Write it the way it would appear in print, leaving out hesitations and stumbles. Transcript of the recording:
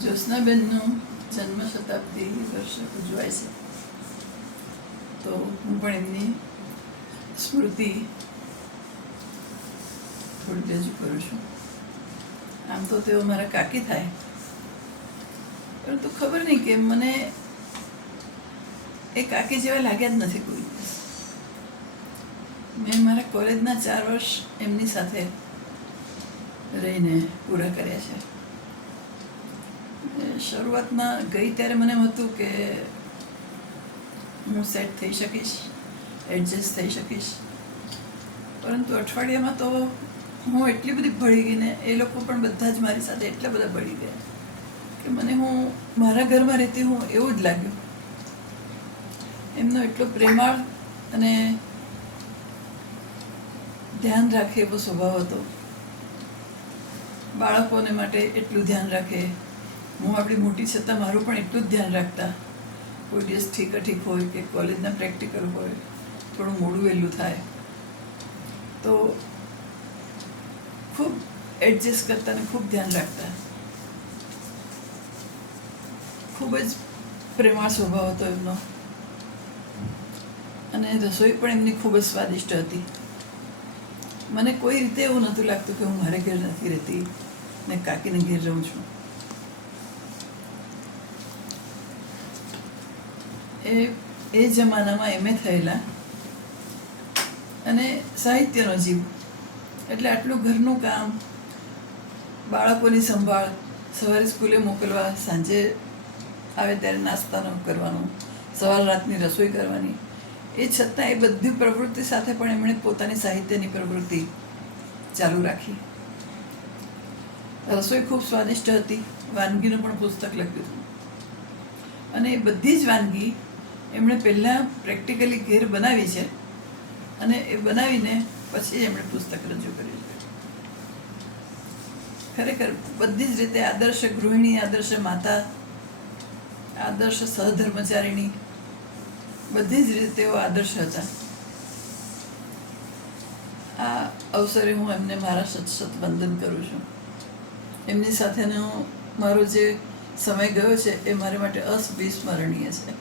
જ્યોત્સનાબેનનું જન્મ શતાબ્દી વર્ષ ઉજવાય છે, તો હું પણ એમની સ્મૃતિ થોડી રજૂ કરું છું. આમ તો તેઓ મારા કાકી થાય, પરંતુ ખબર નહીં કે મને એ કાકી જેવા લાગ્યા જ નથી કોઈ દિવસ. મેં મારા કોલેજના 4 વર્ષ એમની સાથે રહીને પૂરા કર્યા છે. શરૂઆતમાં ગઈ ત્યારે મને એમ હતું કે હું સેટ થઈ શકીશ, એડજસ્ટ થઈ શકીશ, પરંતુ અઠવાડિયામાં તો હું એટલી બધી ભળી ગઈ ને એ લોકો પણ બધા જ મારી સાથે એટલા બધા ભળી ગયા કે મને હું મારા ઘરમાં રહેતી હું એવું જ લાગ્યું. એમનો એટલો પ્રેમાળ અને ધ્યાન રાખે એવો સ્વભાવ હતો. બાળકોને માટે એટલું ધ્યાન રાખે. હું આપણી મોટી છતાં મારું પણ એટલું જ ધ્યાન રાખતા. કોઈ દિવસ ઠીક હોય કે કોલેજના પ્રેક્ટિકલ હોય, થોડું મોડું વહેલું થાય તો ખૂબ એડજસ્ટ કરતા ને ખૂબ ધ્યાન રાખતા. ખૂબ જ પ્રેમાળ સ્વભાવ હતો એમનો, અને રસોઈ પણ એમની ખૂબ જ સ્વાદિષ્ટ હતી. મને કોઈ રીતે એવું નહોતું લાગતું કે હું મારે ઘેર નથી રહેતી ને કાકીને ઘેર રહું છું. એ જમાનામાં એમએ થયેલા અને સાહિત્યનો જીવ, એટલે આટલું ઘરનું કામ, બાળકોની સંભાળ, સવારે સ્કૂલે મોકલવા, સાંજે આવે ત્યારે નાસ્તાનો કરવાનું, સવાર રાતની રસોઈ કરવાની. એ છતાં એ બધી પ્રવૃત્તિ સાથે પણ એમણે પોતાની સાહિત્યની પ્રવૃત્તિ ચાલુ રાખી. રસોઈ ખૂબ સ્વાદિષ્ટ હતી. વાનગીનું પણ પુસ્તક લખ્યું હતું, અને એ બધી જ વાનગી એમણે પહેલાં પ્રેક્ટિકલી ઘેર બનાવી છે, અને એ બનાવીને પછી એમણે પુસ્તક રજૂ કર્યું છે. ખરેખર બધી જ રીતે આદર્શ ગૃહિણી, આદર્શ માતા, આદર્શ સહધર્મચારીણી, બધી જ રીતે તેઓ આદર્શ હતા. આ અવસરે હું એમને મારા સત વંદન કરું છું. એમની સાથેનો મારો જે સમય ગયો છે એ મારા માટે અવિસ્મરણીય છે.